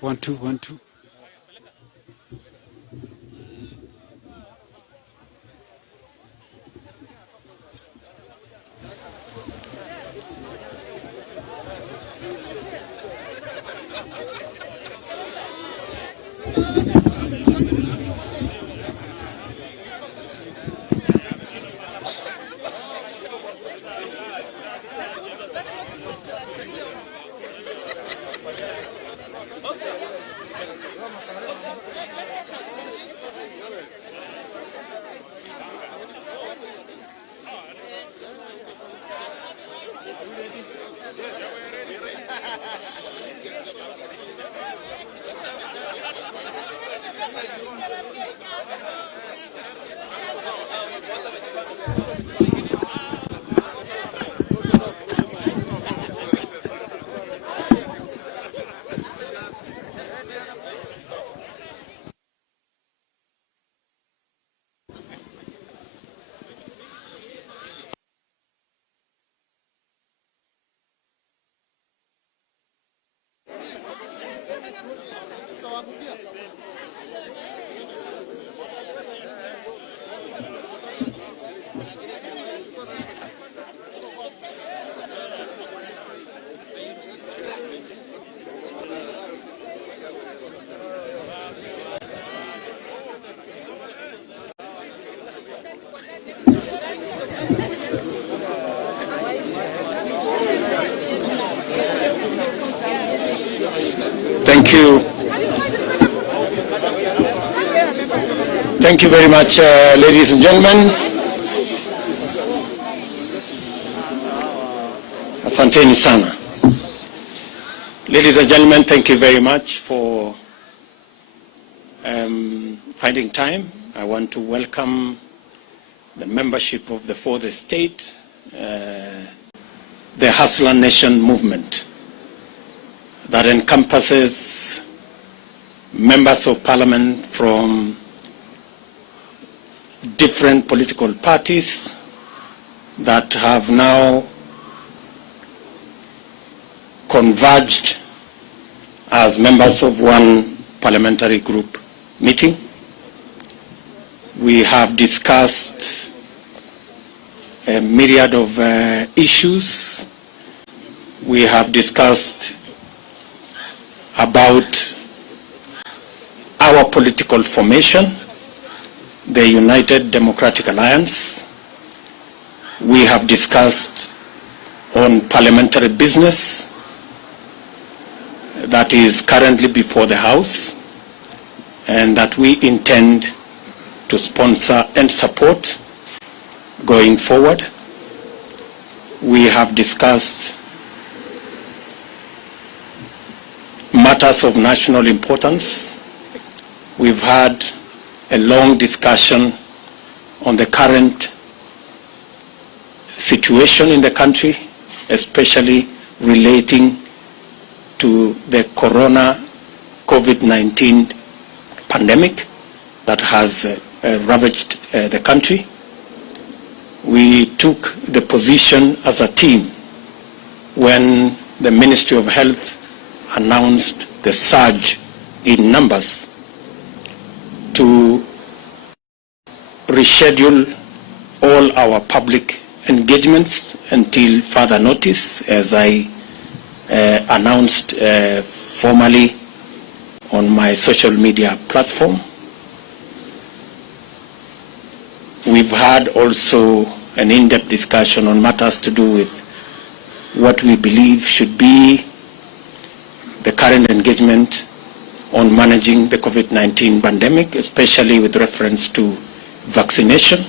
1 2 1 2. Thank you. Thank you very much, ladies and gentlemen. Asanteni sana. Ladies and gentlemen, thank you very much for finding time. I want to welcome the membership of the fourth estate, the Hustler Nation movement that encompasses members of parliament from different political parties that have now converged as members of one parliamentary group meeting. We have discussed a myriad of issues. We have discussed about our political formation, the United Democratic Alliance. We have discussed on parliamentary business that is currently before the House and that we intend to sponsor and support going forward. We have discussed matters of national importance. We've had a long discussion on the current situation in the country, especially relating to the COVID-19 pandemic that has ravaged the country. We took the position as a team when the Ministry of Health announced the surge in numbers to reschedule all our public engagements until further notice, as I announced formally on my social media platform. We've had also an in-depth discussion on matters to do with what we believe should be the current engagement on managing the COVID-19 pandemic, especially with reference to vaccination.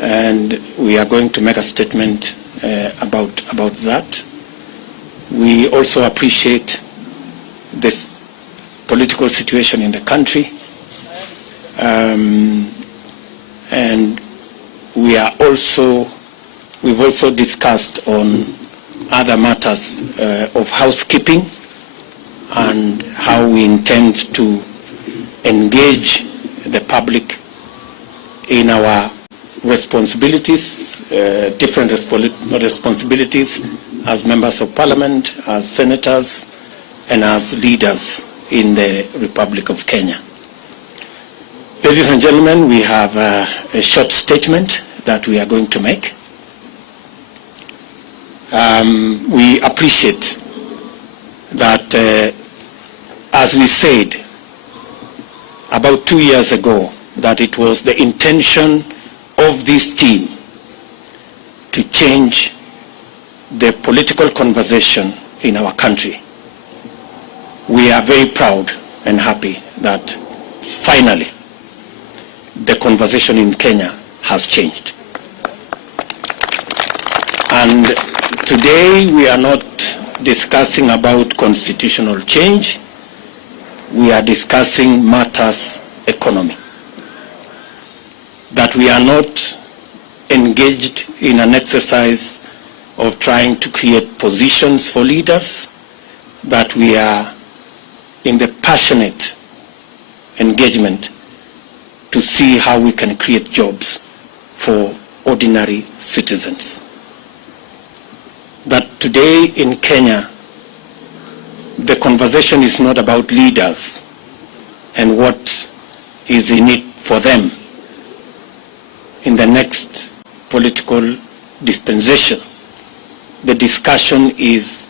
And we are going to make a statement about that. We also appreciate this political situation in the country, and we've also discussed on other matters of housekeeping and how we intend to engage the public in our responsibilities, different responsibilities as members of parliament, as senators, and as leaders in the Republic of Kenya. Ladies and gentlemen, we have a short statement that we are going to make. We appreciate that, as we said about 2 years ago, that it was the intention of this team to change the political conversation in our country. We are very proud and happy that finally the conversation in Kenya has changed. And today we are not discussing about constitutional change. We are discussing matters economy. That we are not engaged in an exercise of trying to create positions for leaders, that we are in the passionate engagement to see how we can create jobs for ordinary citizens. That today in Kenya, the conversation is not about leaders and what is in it for them in the next political dispensation. The discussion is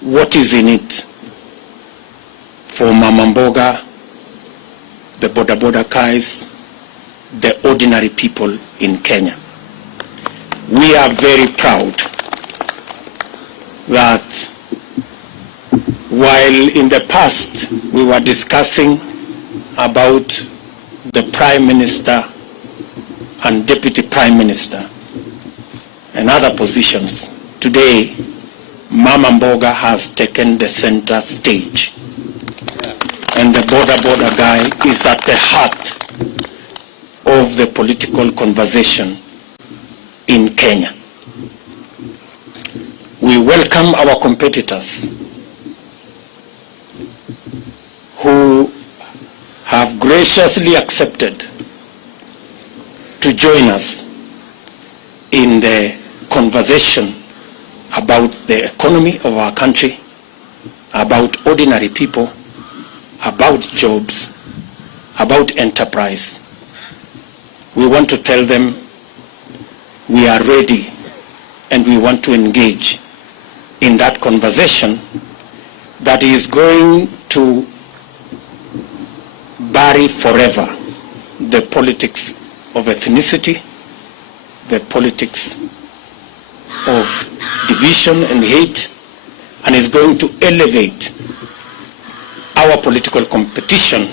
what is in it for Mama Mboga, the boda guys, the ordinary people in Kenya. We are very proud that while in the past we were discussing about the Prime Minister and Deputy Prime Minister and other positions, today Mama Mboga has taken the center stage. And the boda guy is at the heart of the political conversation in Kenya. We welcome our competitors who have graciously accepted to join us in the conversation about the economy of our country, about ordinary people, about jobs, about enterprise. We want to tell them we are ready and we want to engage in that conversation that is going to bury forever the politics of ethnicity, the politics of division and hate, and is going to elevate our political competition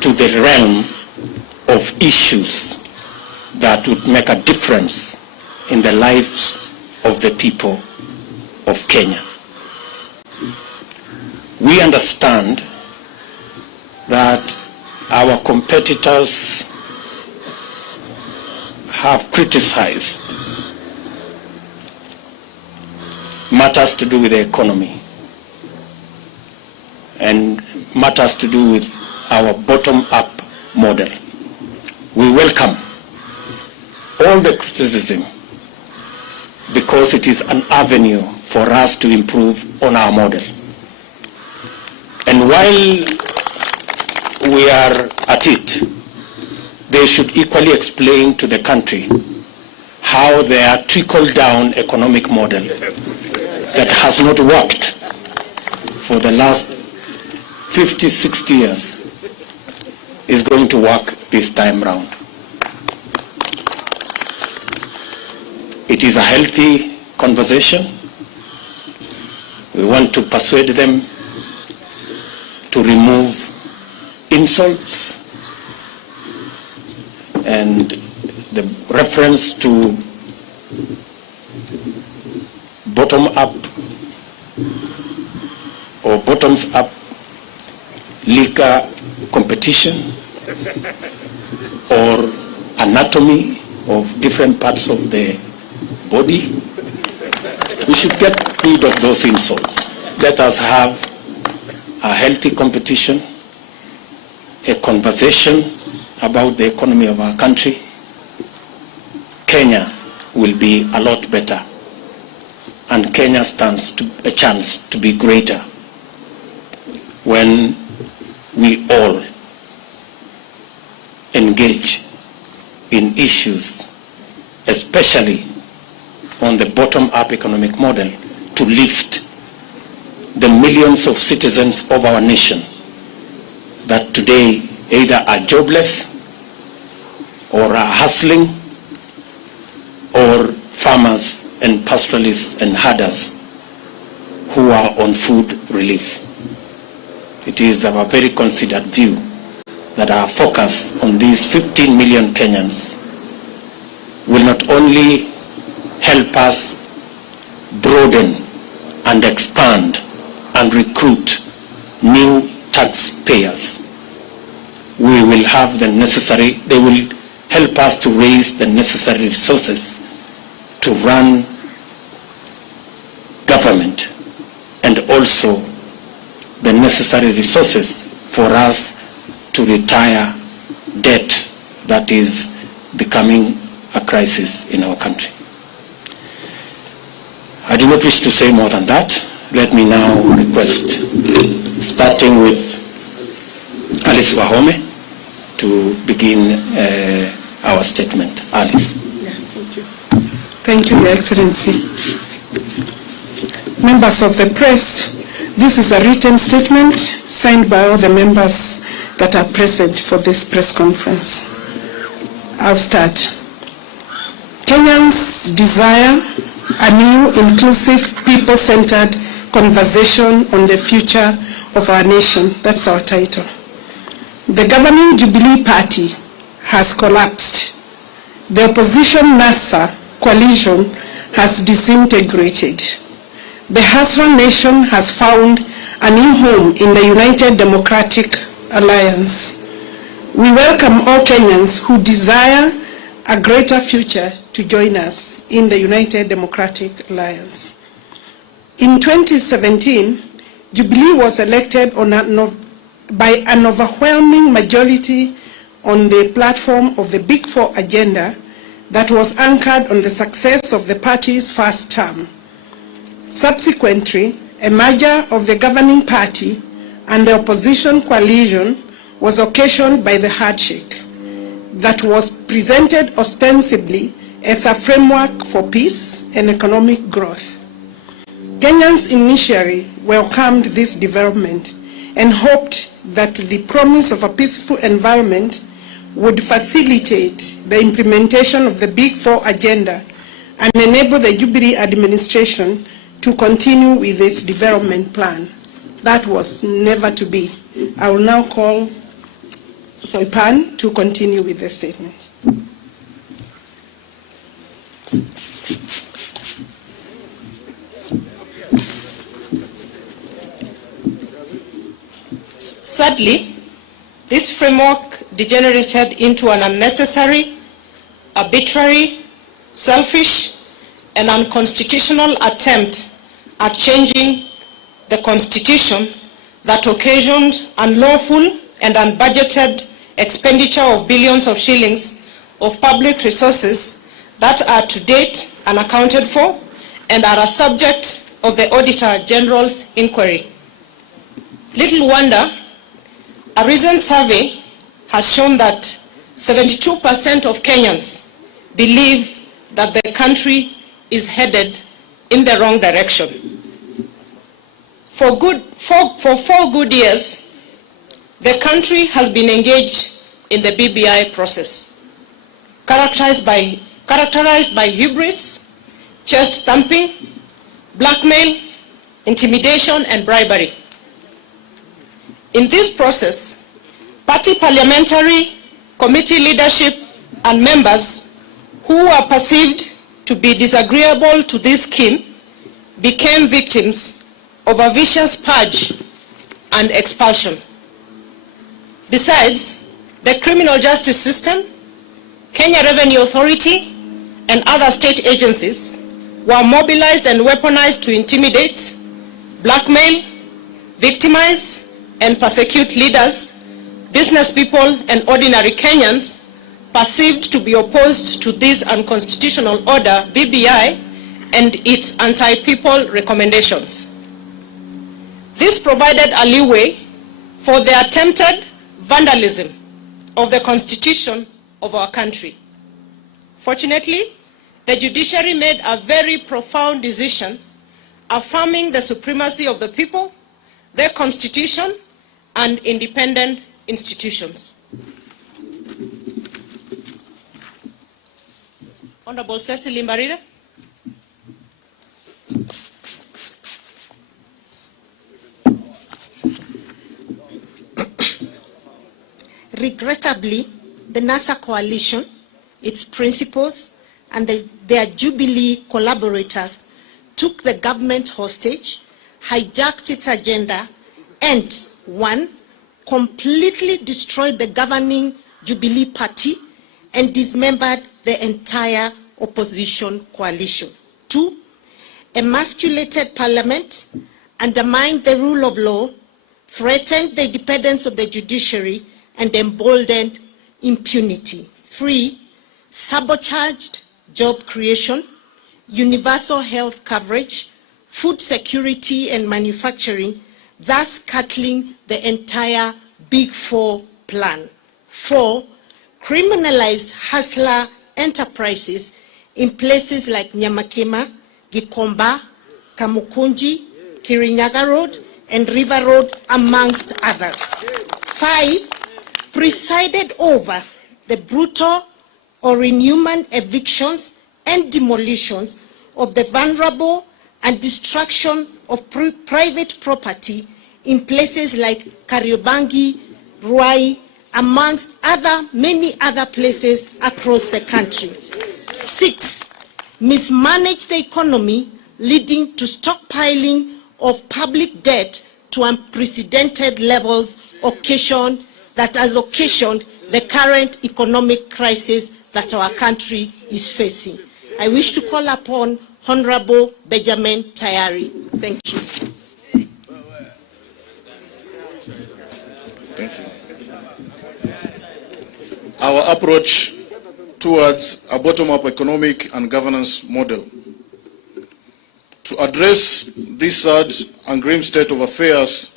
to the realm of issues that would make a difference in the lives of the people of Kenya. We understand that our competitors have criticized matters to do with the economy and matters to do with our bottom-up model. We welcome all the criticism because it is an avenue for us to improve on our model. And while we are at it, they should equally explain to the country how their trickle-down economic model that has not worked for the last 50, 60 years is going to work this time round. It is a healthy conversation. We want to persuade them to remove insults and the reference to bottom-up or bottoms-up liquor competition or anatomy of different parts of the body. We should get rid of those insults. Let us have a healthy competition, a conversation about the economy of our country. Kenya will be a lot better, and Kenya stands a chance to be greater when we all engage in issues, especially on the bottom-up economic model, to lift the millions of citizens of our nation that today either are jobless or are hustling, or farmers and pastoralists and herders who are on food relief. It is our very considered view that our focus on these 15 million Kenyans will not only help us broaden and expand and recruit new taxpayers. We will have the necessary, they will help us to raise the necessary resources to run government, and also the necessary resources for us to retire debt that is becoming a crisis in our country. I do not wish to say more than that. Let me now request, starting with Alice Wahome, to begin our statement. Alice. Yeah, thank you. Thank you, Your Excellency. Members of the press, this is a written statement signed by all the members that are present for this press conference. I'll start. Kenyans desire a new, inclusive, people-centered conversation on the future of our nation. That's our title. The governing Jubilee Party has collapsed. The opposition NASA coalition has disintegrated. The Hasran nation has found a new home in the United Democratic Alliance. We welcome all Kenyans who desire a greater future to join us in the United Democratic Alliance. In 2017, Jubilee was elected by an overwhelming majority on the platform of the Big Four agenda that was anchored on the success of the party's first term. Subsequently, a merger of the governing party and the opposition coalition was occasioned by the handshake that was presented ostensibly as a framework for peace and economic growth. Kenyans initially welcomed this development and hoped that the promise of a peaceful environment would facilitate the implementation of the Big Four agenda and enable the Jubilee administration to continue with its development plan. That was never to be. I will now call Soipan to continue with the statement. Sadly, this framework degenerated into an unnecessary, arbitrary, selfish, and unconstitutional attempt at changing the Constitution that occasioned unlawful and unbudgeted expenditure of billions of shillings of public resources that are to date unaccounted for and are a subject of the Auditor General's inquiry. Little wonder, a recent survey has shown that 72% of Kenyans believe that the country is headed in the wrong direction. For 4 good years, the country has been engaged in the BBI process, characterized by hubris, chest thumping, blackmail, intimidation, and bribery. In this process, party parliamentary committee leadership and members who were perceived to be disagreeable to this scheme became victims of a vicious purge and expulsion. Besides, the criminal justice system, Kenya Revenue Authority, and other state agencies were mobilized and weaponized to intimidate, blackmail, victimize, and persecute leaders, business people, and ordinary Kenyans perceived to be opposed to this unconstitutional order, BBI, and its anti-people recommendations. This provided a leeway for the attempted vandalism of the Constitution of our country. Fortunately, the judiciary made a very profound decision affirming the supremacy of the people, their constitution, and independent institutions. Honorable Cecily Mbarire. Regrettably, the NASA coalition, its principals, and their Jubilee collaborators took the government hostage, hijacked its agenda, and, one, completely destroyed the governing Jubilee party and dismembered the entire opposition coalition. Two, emasculated parliament, undermined the rule of law, threatened the independence of the judiciary, and emboldened impunity. Three, sabotaged job creation, universal health coverage, food security and manufacturing, thus cutting the entire Big Four plan. Four, criminalized hustler enterprises in places like Nyamakema, Gikomba, Kamukunji, Kirinyaga Road, and River Road, amongst others. Five, presided over the brutal or inhuman evictions and demolitions of the vulnerable and destruction of private property in places like Kariobangi, Ruai, amongst many other places across the country. Six, mismanaged the economy, leading to stockpiling of public debt to unprecedented levels that has occasioned the current economic crisis that our country is facing. I wish to call upon Honorable Benjamin Tayari. Thank you. Thank you. Our approach towards a bottom-up economic and governance model. To address this sad and grim state of affairs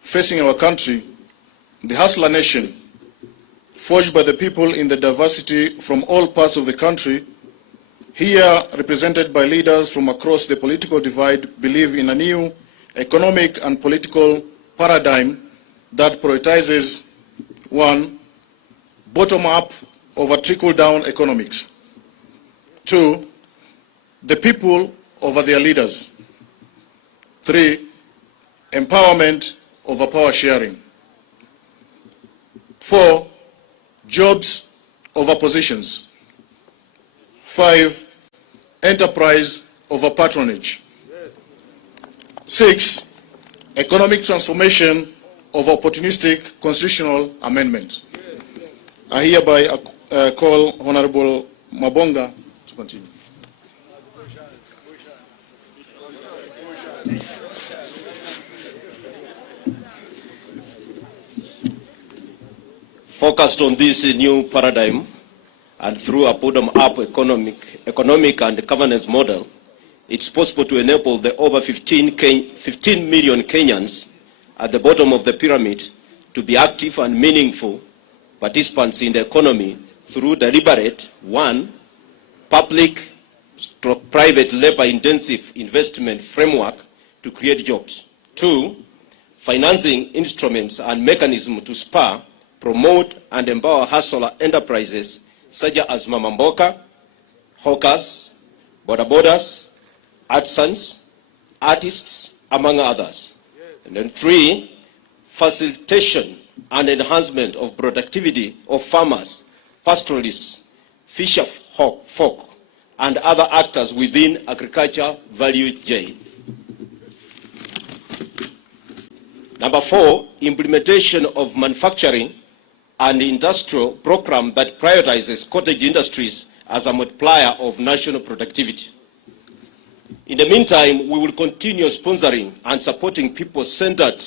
facing our country, the Hustler Nation, forged by the people in the diversity from all parts of the country, here represented by leaders from across the political divide, believe in a new economic and political paradigm that prioritizes, one, bottom-up over trickle-down economics. Two, the people over their leaders. Three, empowerment over power sharing. Four, jobs over positions. Five, enterprise over patronage. Six, economic transformation over opportunistic constitutional amendment. I hereby call Honorable Mabonga to continue. Focused on this new paradigm and through a bottom-up economic and governance model, it's possible to enable the over 15 million Kenyans at the bottom of the pyramid to be active and meaningful participants in the economy through deliberate, one, public/private labor-intensive investment framework to create jobs. Two, financing instruments and mechanisms to spur, promote, and empower hustler enterprises such as Mama Mboka, hawkers, bodabodas, artisans, artists, among others. And then three, facilitation and enhancement of productivity of farmers, pastoralists, fisher folk, and other actors within agriculture value chain. Number four, implementation of manufacturing and industrial program that prioritizes cottage industries as a multiplier of national productivity. In the meantime, we will continue sponsoring and supporting people-centered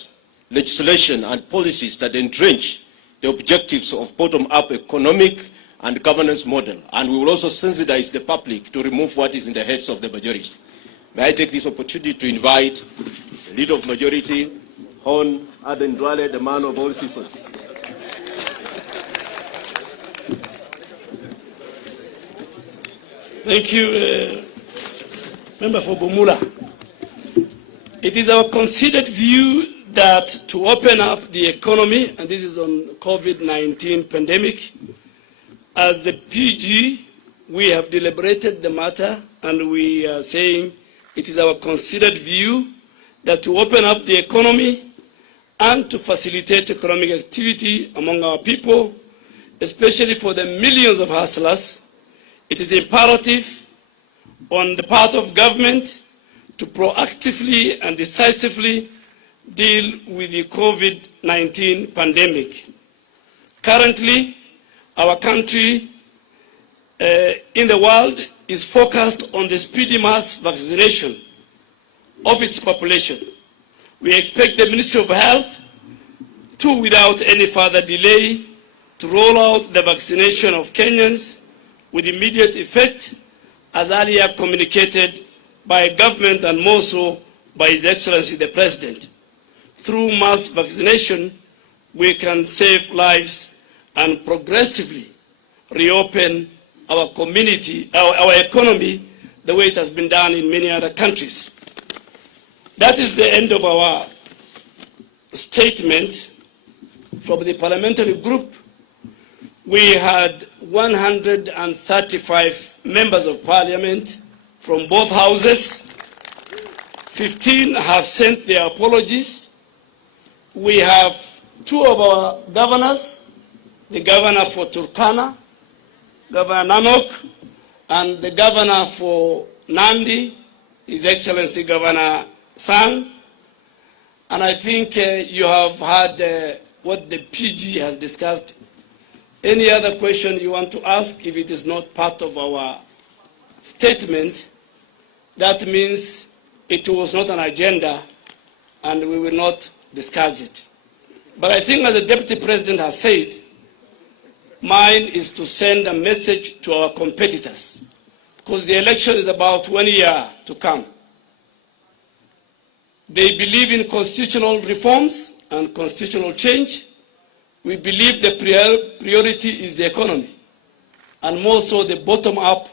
legislation and policies that entrench the objectives of bottom-up economic and governance model, and we will also sensitize the public to remove what is in the heads of the majority. May I take this opportunity to invite the Leader of Majority, Hon Aden Duale, the man of all seasons. Thank you, Member for Bumula. It is our considered view that to open up the economy, and this is on COVID-19 pandemic, as the PG, we have deliberated the matter, and we are saying it is our considered view that to open up the economy and to facilitate economic activity among our people, especially for the millions of hustlers, it is imperative on the part of government to proactively and decisively deal with the COVID-19 pandemic. Currently, our country in the world is focused on the speedy mass vaccination of its population. We expect the Ministry of Health to, without any further delay, to roll out the vaccination of Kenyans with immediate effect, as earlier communicated by government and more so by His Excellency the President. Through mass vaccination, we can save lives and progressively reopen our community, our economy, the way it has been done in many other countries. That is the end of our statement from the parliamentary group. We had 135 members of parliament from both houses. 15 have sent their apologies. We have 2 of our governors, the governor for Turkana, Governor Nanok, and the governor for Nandi, His Excellency Governor Sang. And I think you have heard what the PG has discussed. Any other question you want to ask, if it is not part of our statement, that means it was not an agenda and we will not discuss it. But I think, as the Deputy President has said, mine is to send a message to our competitors, because the election is about 1 year to come. They believe in constitutional reforms and constitutional change. We believe the priority is the economy, and more so the bottom-up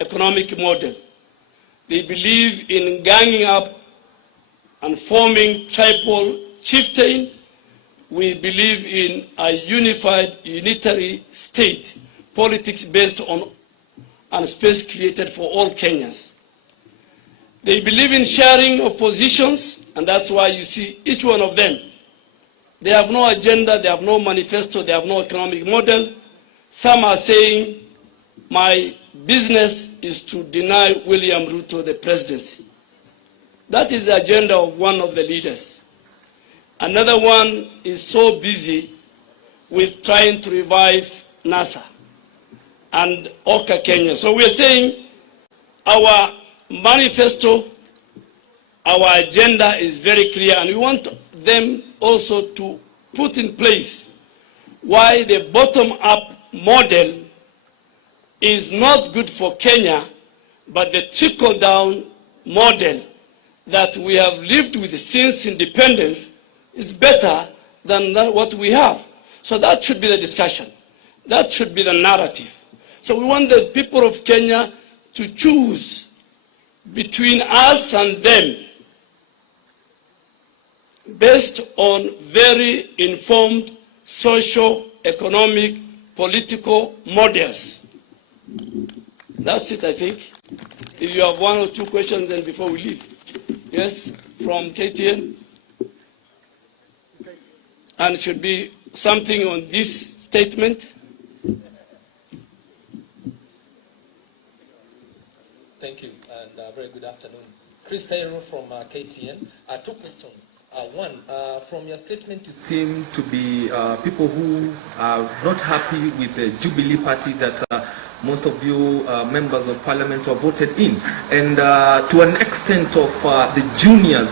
economic model. They believe in ganging up and forming tribal chieftain. We believe in a unified, unitary state, politics based on and space created for all Kenyans. They believe in sharing of positions, and that's why you see each one of them. They have no agenda, they have no manifesto, they have no economic model. Some are saying, my business is to deny William Ruto the presidency. That is the agenda of one of the leaders. Another one is so busy with trying to revive NASA and Oka Kenya. So we are saying our manifesto, our agenda is very clear, and we want them also to put in place why the bottom-up model is not good for Kenya, but the trickle-down model that we have lived with since independence is better than what we have. So that should be the discussion. That should be the narrative. So we want the people of Kenya to choose between us and them based on very informed social, economic, political models. That's it, I think. If you have 1 or 2 questions, then before we leave. Yes, from KTN. And it should be something on this statement. Thank you, and very good afternoon. Chris Taylor from KTN. 2 questions. One, from your statement, you seem to be people who are not happy with the Jubilee Party that most of you members of parliament were voted in. And to an extent of the juniors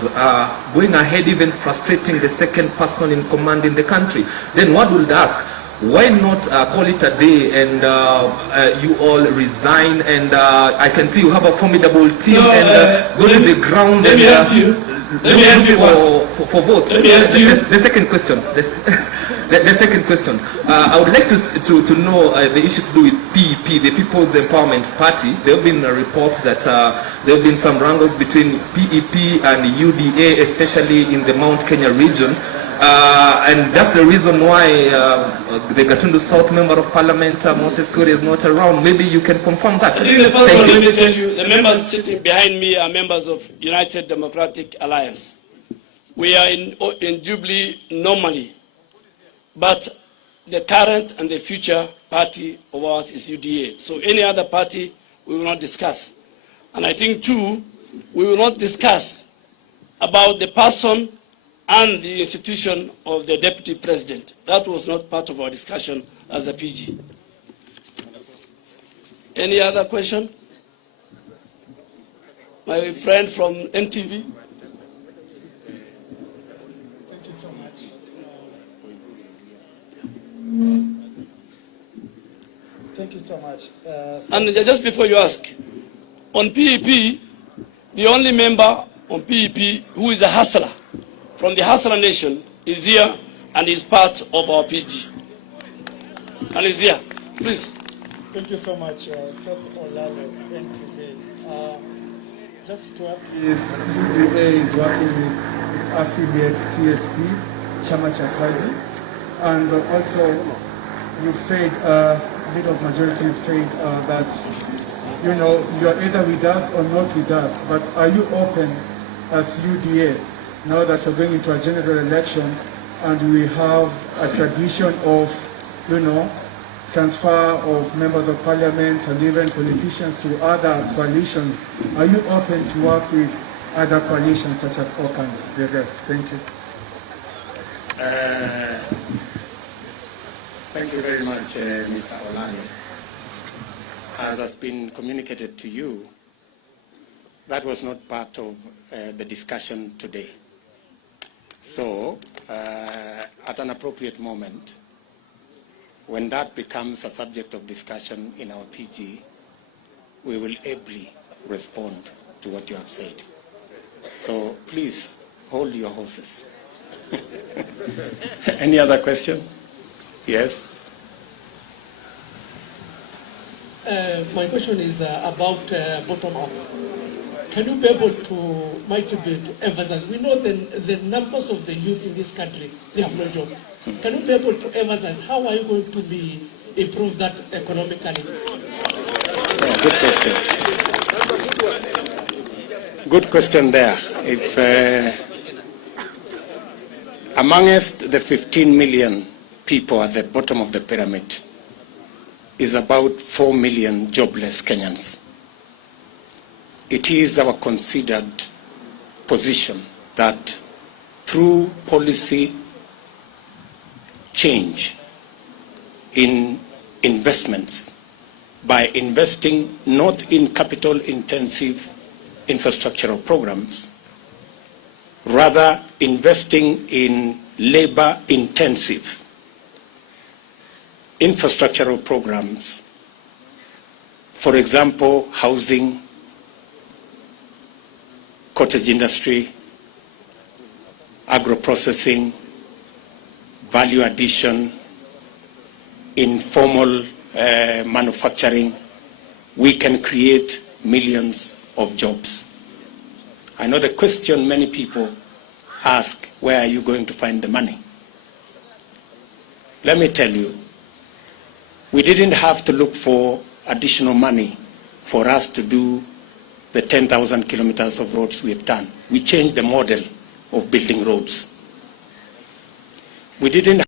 going ahead, even frustrating the second person in command in the country. Then one would ask, why not call it a day and you all resign, and I can see you have a formidable team, and go to the ground let and me help you. Let me help you for votes. Let me help you. The second question. The second question. I would like to know the issue to do with PEP, the People's Empowerment Party. There have been reports that there have been some wrangles between PEP and U.D.A, especially in the Mount Kenya region. And that's the reason why the Gatundu South Member of Parliament, Moses Kuri, is not around. Maybe you can confirm that. I think the first one, let me tell you, the members sitting behind me are members of United Democratic Alliance. We are in Jubilee normally, but the current and the future party of ours is U.D.A. So any other party we will not discuss. And I think, too, we will not discuss about the person and the institution of the Deputy President. That was not part of our discussion as a PG. Any other question? My friend from NTV. Thank you so much. Thank you so much. And just before you ask, on PEP, the only member on PEP who is a hustler from the Hustler Nation is here and is part of our PG. And is here. Please. Thank you so much, Seth Olale, NTV. Just to ask if U.D.A is working with its affiliates TSP, Chama cha Kazi, and also you've said, bit of majority have said that, you know, you're either with us or not with us, but are you open as U.D.A now that we're going into a general election and we have a tradition of, you know, transfer of members of parliament and even politicians to other coalitions? Are you open to work with other coalitions such as OCAN, the rest? Thank you. Thank you very much, Mr. Olani. As has been communicated to you, that was not part of the discussion today. So, at an appropriate moment, when that becomes a subject of discussion in our PG, we will ably respond to what you have said. So please hold your horses. Any other question? Yes. My question is about bottom up. Can you be able to, to emphasize? We know the numbers of the youth in this country, they have no job. Can you be able to emphasize how are you going to improve that economically? Yeah, good question. Good question there. If amongst the 15 million people at the bottom of the pyramid is about 4 million jobless Kenyans, it is our considered position that through policy change in investments, by investing not in capital-intensive infrastructural programs, rather investing in labor-intensive infrastructural programs, for example, housing, cottage industry, agro-processing, value addition, informal manufacturing, we can create millions of jobs. I know the question many people ask, where are you going to find the money? Let me tell you, we didn't have to look for additional money for us to do the 10,000 kilometers of roads we have done. We changed the model of building roads. We didn't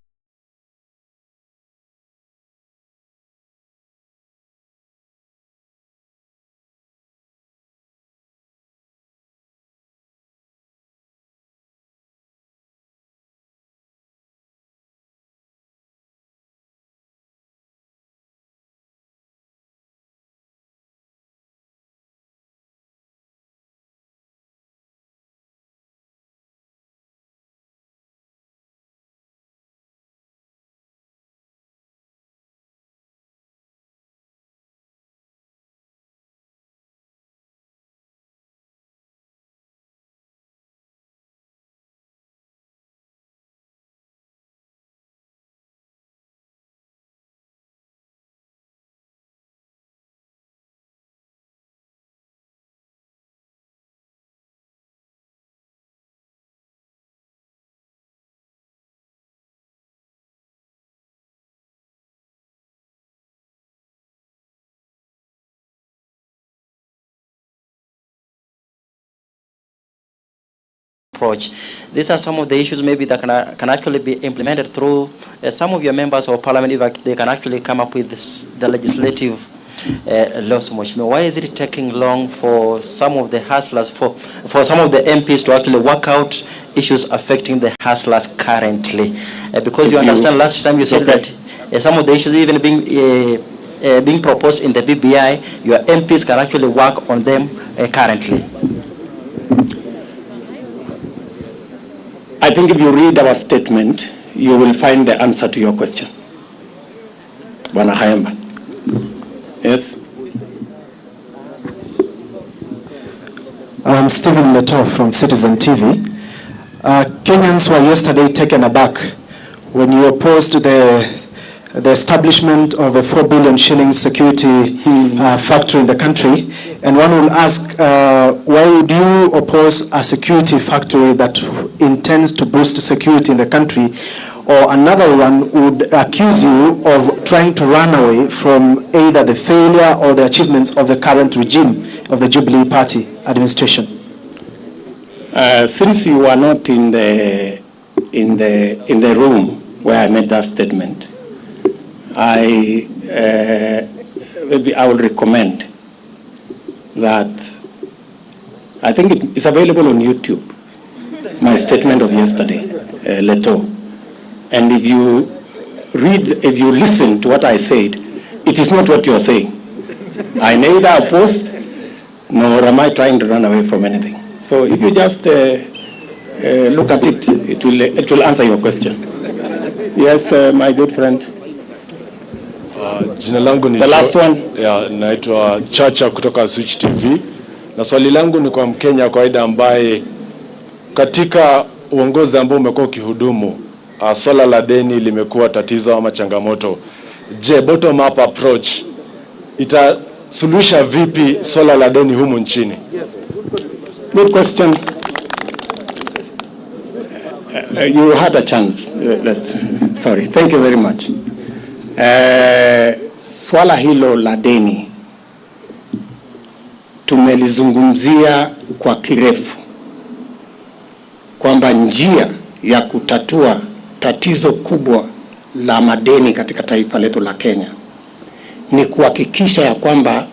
approach. These are some of the issues maybe that can actually be implemented through some of your members of parliament, if they can actually come up with the legislative laws. Why is it taking long for some of the hustlers, for some of the MPs to actually work out issues affecting the hustlers currently? Because you understand, last time you said that some of the issues even being proposed in the BBI, your MPs can actually work on them currently. I think if you read our statement, you will find the answer to your question. Bwana Hayamba. Yes? I'm Stephen Leto from Citizen TV. Kenyans were yesterday taken aback when you opposed the establishment of a 4 billion shilling security factory in the country. And one will ask, why would you oppose a security factory that intends to boost security in the country? Or another one would accuse you of trying to run away from either the failure or the achievements of the current regime of the Jubilee Party administration. Since you were not in the room where I made that statement, maybe I will recommend that. I think it's available on YouTube. My statement of yesterday, Leto. And if you listen to what I said, it is not what you are saying. I neither opposed nor am I trying to run away from anything. So if you just look at it, it will answer your question. Yes, my good friend. Jina langu ni the last one. Naitwa Chacha kutoka Switch TV. Na swali langu ni kwa Mkenya kawaida ambaye katika uongozi ambao umekuwa ukihudumu, swala la deni limekuwa tatizo ama changamoto. Je, bottom up approach itasuluhisha vipi swala la deni humu nchini? Good question. You had a chance. Sorry. Thank you very much. Swala hilo la deni tumelizungumzia kwa kirefu kwamba njia ya kutatua tatizo kubwa la madeni katika taifa letu la Kenya ni kuhakikisha ya kwamba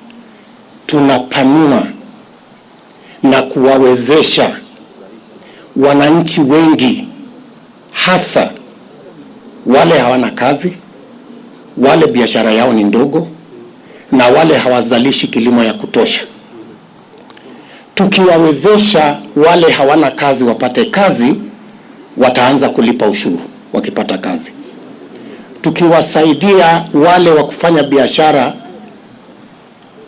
tunapanua na kuwawezesha wananchi wengi, hasa wale hawana kazi, wale biashara yao ni ndogo, na wale hawazalishi kilimo ya kutosha. Tukiwawezesha wale hawana kazi wapate kazi, wataanza kulipa ushuru wakipata kazi. Tukiwasaidia wale wa kufanya biashara,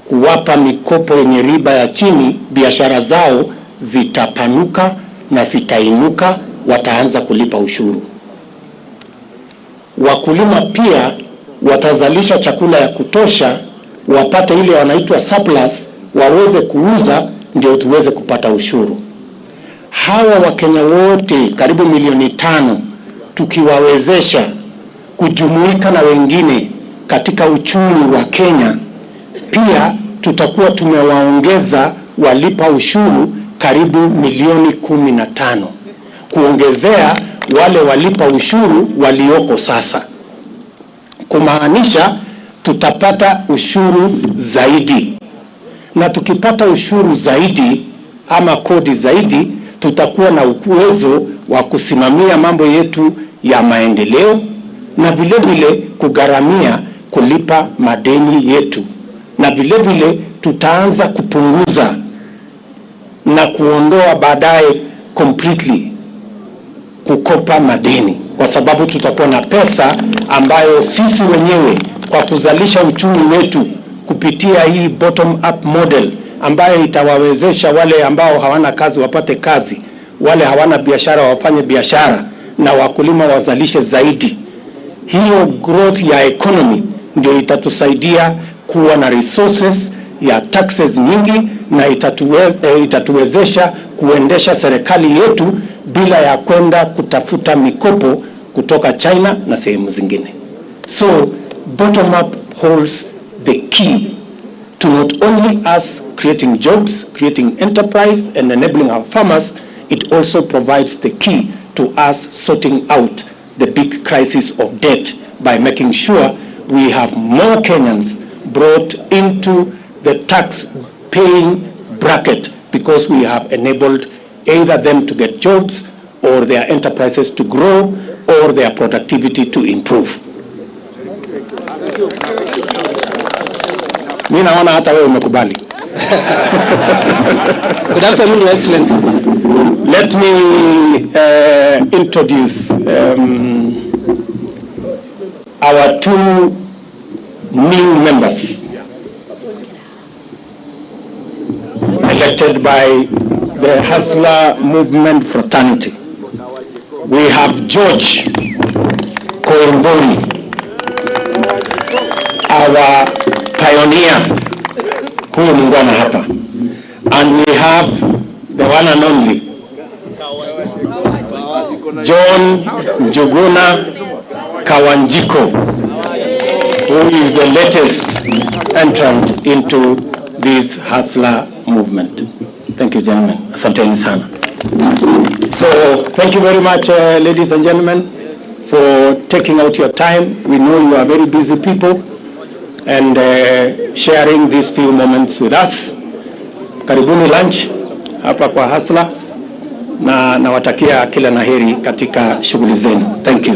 kuwapa mikopo yenye riba ya chini, biashara zao zitapanuka na zitainuka, wataanza kulipa ushuru. Wakulima pia watazalisha chakula ya kutosha, wapate ile wanaitwa surplus, waweze kuuza, ndio tuweze kupata ushuru. Hawa Wakenya wote karibu milioni 5 tukiwawezesha kujumuika na wengine katika uchumi wa Kenya, pia tutakuwa tumewaongeza walipa ushuru karibu milioni 15, kuongezea wale walipa ushuru walioko sasa. Kumaanisha tutapata ushuru zaidi, na tukipata ushuru zaidi ama kodi zaidi, tutakuwa na uwezo wa kusimamia mambo yetu ya maendeleo na vile vile kugharamia kulipa madeni yetu, na vile vile tutaanza kupunguza na kuondoa baadaye completely kukopa madeni, kwa sababu tutakuwa na pesa ambayo sisi wenyewe kwa kuzalisha uchumi wetu kupitia hii bottom up model ambayo itawawezesha wale ambao hawana kazi wapate kazi, wale hawana biashara wafanye biashara, na wakulima wazalishe zaidi. Hiyo growth ya economy ndio itatusaidia kuwa na resources ya taxes nyingi, na itatuwezesha kuendesha serikali yetu bila ya kwenda kutafuta mikopo kutoka China na sehemu zingine. So bottom up holds the key to not only us creating jobs, creating enterprise and enabling our farmers, it also provides the key to us sorting out the big crisis of debt by making sure we have more Kenyans brought into the tax-paying bracket, because we have enabled either them to get jobs or their enterprises to grow or their productivity to improve. Mimi naona hata wewe umekubali. Good afternoon, Your Excellency. Let me introduce our two new members elected by the Hustler Movement Fraternity. We have George Koimburi, our pioneer, huyu mungwana hapa, and we have the one and only John Njuguna Kawanjiko, who is the latest entrant into this Hustler movement. Thank you, gentlemen. Asanteni sana. So, thank you very much, ladies and gentlemen, for taking out your time. We know you are very busy people, and sharing these few moments with us. Karibuni lunch hapa kwa Hustler, na nawatakia kila laheri katika shughuli zenu. Thank you.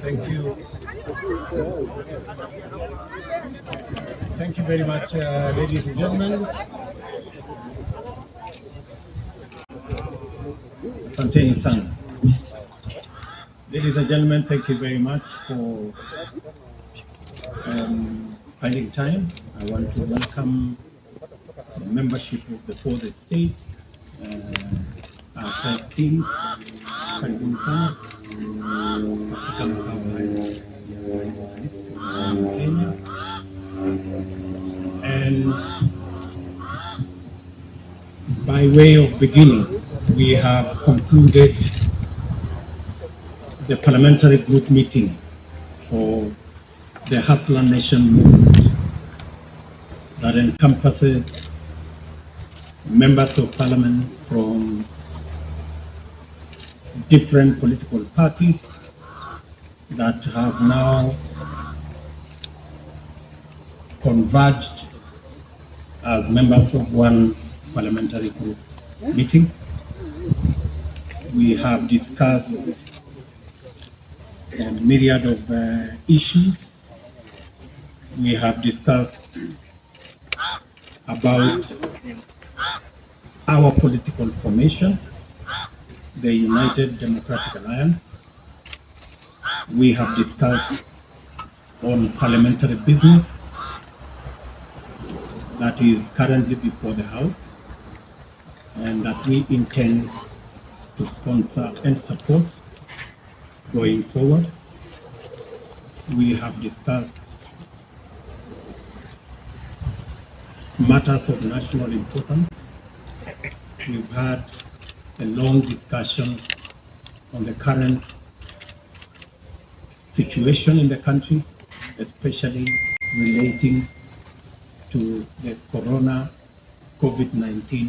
Thank you. Thank you very much, ladies and gentlemen. Asanteni sana. Ladies and gentlemen, thank you very much for finding time. I want to welcome the membership of the fourth estate, our first team, karibuni sana katika makao haya ya Kenya. And by way of beginning, we have concluded the parliamentary group meeting for the Hustler Nation movement that encompasses members of parliament from different political parties that have now converged as members of one parliamentary group meeting. We have discussed a myriad of issues. We have discussed about our political formation, the United Democratic Alliance. We have discussed on parliamentary business that is currently before the House and that we intend to sponsor and support going forward. We have discussed matters of national importance. We've had a long discussion on the current situation in the country, especially relating to the COVID-19